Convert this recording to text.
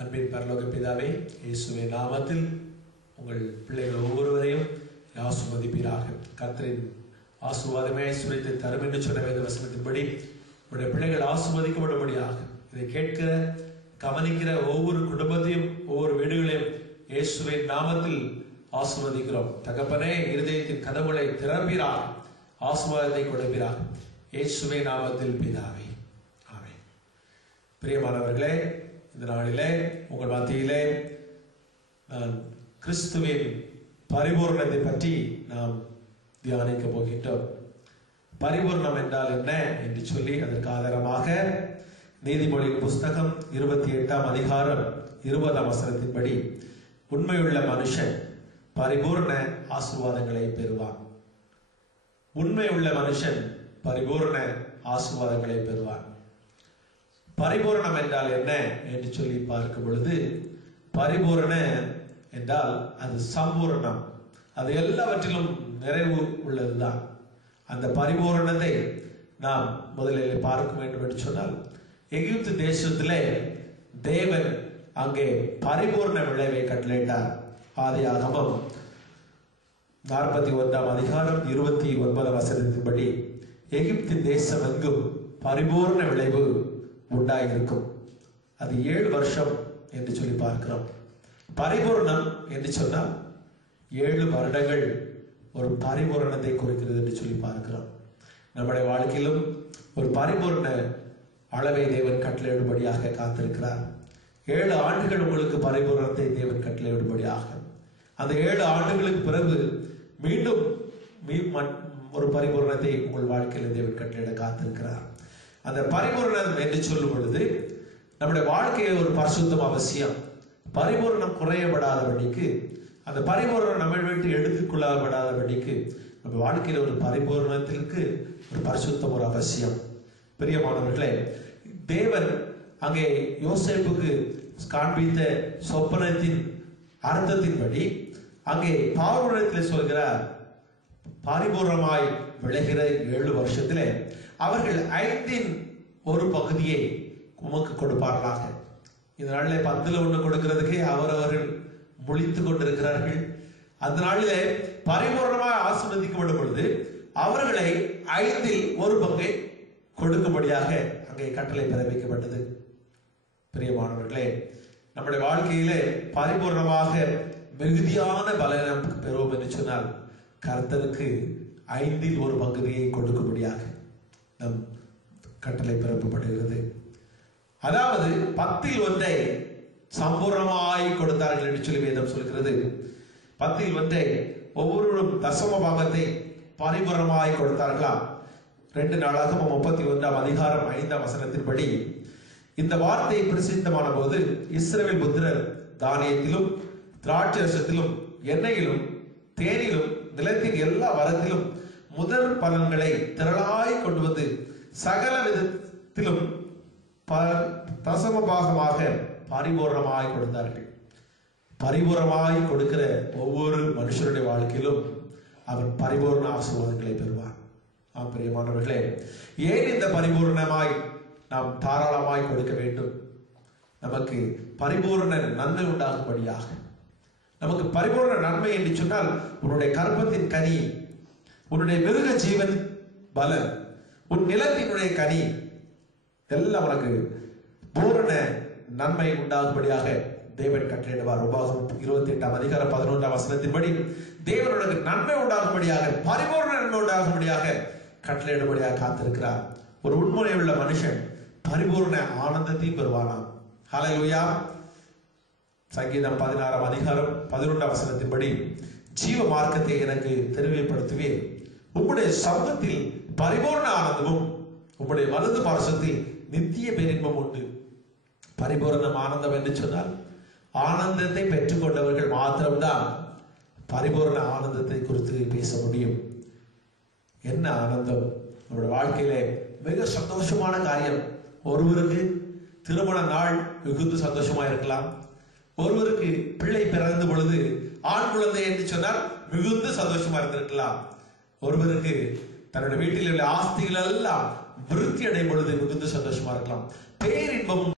அன்பின் பரலோக பிதாவே, இயேசுவின் நாமத்தில் உங்கள் பிள்ளைகள் ஒவ்வொருவரையும் ஆசீர்வதிப்பீராக. கர்த்தரின் ஆசீர்வாதமே ஐஸ்வரியத்தை தரும் என்று சொன்ன வேத வசனத்தின்படி உங்களுடைய பிள்ளைகள் ஆசீர்வதிக்கப்படும்படியாக இதை கேட்கிற கவனிக்கிற ஒவ்வொரு குடும்பத்தையும் ஒவ்வொரு வீடுகளையும் இயேசுவின் நாமத்தில் ஆசீர்வதிக்கிறோம். தகப்பனே, இருதயத்தின் கதவுகளை திறப்பீராக, ஆசீர்வாதத்தை கொடுப்பீராக. இயேசுவின் நாமத்தில் பிதாவே, ஆமென். பிரியமானவர்களே, இந்த நாளிலே உங்கள் மத்தியிலே நான் கிறிஸ்துவின் பரிபூர்ணத்தை பற்றி நாம் தியானிக்க போகின்றோம். பரிபூர்ணம் என்றால் என்ன என்று சொல்லி அதற்கு ஆதாரமாக நீதிமொழியின் புஸ்தகம் 28ஆம் அதிகாரம் 20ஆம் வசனத்தின்படி உண்மையுள்ள மனுஷன் பரிபூர்ண ஆசீர்வாதங்களை பெறுவான். உண்மையுள்ள மனுஷன் பரிபூர்ண ஆசீர்வாதங்களை பெறுவான். பரிபூரணம் என்றால் என்ன என்று சொல்லி பார்க்கும் பொழுது, பரிபூரண என்றால் அது சம்பூர்ணம், அது எல்லாவற்றிலும் நிறைவு உள்ளதுதான். அந்த பரிபூரணத்தை நாம் முதலில் பார்க்க வேண்டும் என்று சொன்னால், எகிப்து தேசத்திலே தேவன் அங்கே பரிபூர்ண விளைவை கட்டளையிட்டார். ஆதியாகமம் 41ஆம் அதிகாரம் 29ஆம் வசனத்தின்படி எகிப்து தேசம் எங்கும் பரிபூர்ண விளைவு உண்டாயிருக்கும். அது 7 வருஷம் என்று சொல்லி பார்க்கிறோம். பரிபூர்ணம் என்று சொன்னால் 7 வருடங்கள் ஒரு பரிபூரணத்தை குறிக்கிறது என்று சொல்லி பார்க்கிறோம். நம்முடைய வாழ்க்கையிலும் ஒரு பரிபூர்ண அளவை தேவன் கட்டளையிடும்படியாக காத்திருக்கிறார். 7 ஆண்டுகள் உங்களுக்கு பரிபூரணத்தை தேவன் கட்டளையிடும்படியாக, அந்த 7 ஆண்டுகளுக்கு பிறகு மீண்டும் ஒரு பரிபூரணத்தை உங்கள் வாழ்க்கையில் தேவன் கட்டளையிட காத்திருக்கிறார். அந்த பரிபூரணம் என்று சொல்லும் பொழுது நம்முடைய வாழ்க்கையில் ஒரு பரிசுத்தம் அவசியம். பரிபூரணம் குறையப்படாதபடிக்கு, அந்த பரிபூரணம் நம்ம விட்டு எடுத்துக்கொள்ளப்படாதபடிக்கு நம்ம வாழ்க்கையில் ஒரு பரிபூரணத்திற்கு ஒரு பரிசுத்தம் ஒரு அவசியம். பிரியமானவர்களே, தேவன் அங்கே யோசேப்புக்கு காண்பித்த சொப்பனத்தின் அர்த்தத்தின்படி அங்கே பார்வோனிடத்தில் சொல்கிறார், பரிபூர்ணமாய் விளைகிற 7 வருஷத்திலே அவர்கள் 5இன் ஒரு பகுதியை உமக்கு கொடுப்பார்களாக. இந்த நாளிலே 10ல் 1 கொடுக்கிறதுக்கே அவர்கள் முழித்துக் கொண்டிருக்கிறார்கள். அந்த நாளிலே பரிபூர்ணமாய் ஆசீர்வதிக்கப்படும் பொழுது அவர்களை 5இல் ஒரு பங்கை கொடுக்கும்படியாக அங்கே கட்டளை பிறப்பிக்கப்பட்டது. பிரியமானவர்களே, நம்முடைய வாழ்க்கையிலே பரிபூர்ணமாக மிகுதியான பலனம் பெறுவோம் என்று சொன்னால் கர்த்தருக்கு 5இல் ஒரு பகுதியை கொடுக்கும்படியாக நம் கட்டளை பிறப்பப்படுகிறது. அதாவது 10ல் 1 சம்பூர்ணமாய் கொடுத்தார்கள் என்று சொல்லி வேதம் சொல்கிறது. 10ல் 1 ஒவ்வொருவரும் தசம பாகத்தை பரிபூர்ணமாய் கொடுத்தார்களாம். 2 நாளாகமம் 31ஆம் அதிகாரம் 5ஆம் வசனத்தின்படி இந்த வார்த்தை பிரசித்தமான போது இஸ்ரவேல் புத்திரர் தானியத்திலும் திராட்சரசத்திலும் எண்ணெயிலும் தேனிலும் நிலத்தின் எல்லா வரத்திலும் முதல் பலன்களை திரளாய் கொண்டு வந்து சகல விதத்திலும் தசம பாகமாக பரிபூர்ணமாய் கொடுத்தார்கள். பரிபூர்ணமாய் கொடுக்கிற ஒவ்வொரு மனுஷனுடைய வாழ்க்கையிலும் அவன் பரிபூர்ண ஆசீர்வாதங்களை பெறுவான். ஆம் பிரியமானவர்களே, ஏன் இந்த பரிபூர்ணமாய் நாம் தாராளமாய் கொடுக்க வேண்டும்? நமக்கு பரிபூர்ண நன்மை உண்டாகும்படியாக. நமக்கு பரிபூர்ண நன்மை என்று சொன்னால் உன்னுடைய கர்ப்பத்தின் கனி, உன்னுடைய மிருக ஜீவன் பலன், உன் நிலத்தினுடைய கனி எல்லாம் உனக்கு பூரண நன்மை உண்டாகும்படியாக தேவன் கட்டளையிடுவார். உபாகமம் 28ஆம் அதிகாரம் 11ஆம் வசனத்தின்படி தேவன் உனக்கு நன்மை உண்டாகும்படியாக, பரிபூர்ண நன்மை உண்டாகும்படியாக கட்டளையிடும்படியாக காத்திருக்கிறார். ஒரு உண்மையுள்ள மனுஷன் பரிபூர்ண ஆனந்தத்தையும் பெறுவானாம். ஹல்லேலூயா. சங்கீதம் 16ஆம் அதிகாரம் 11ஆம் வசனத்தின்படி ஜீவ மார்க்கத்தை எனக்கு தெளிவுபடுத்துவேன், உம்முடைய சமூகத்தில் பரிபூர்ண ஆனந்தமும் உம்முடைய வலது பார்சத்தில் நித்திய பேரின்பம் உண்டு. பரிபூர்ணம் ஆனந்தம் என்று சொன்னால் ஆனந்தத்தை பெற்றுக்கொண்டவர்கள் மாத்திரம்தான் பரிபூர்ண ஆனந்தத்தை குறித்து பேச முடியும். என்ன ஆனந்தம்? நம்முடைய வாழ்க்கையிலே மிக சந்தோஷமான காரியம். ஒருவருக்கு திருமண நாள் மிகுந்த சந்தோஷமா இருக்கலாம். ஒருவருக்கு பிள்ளை பிறந்த பொழுது ஆண் குழந்தை என்று சொன்னால் மிகுந்த சந்தோஷமா இருந்திருக்கலாம். ஒருவருக்கு தன்னுடைய வீட்டில் உள்ள ஆஸ்திகள் எல்லாம் விருத்தி அடையும் பொழுது மிகுந்த சந்தோஷமா இருக்கலாம். பேரின்பம்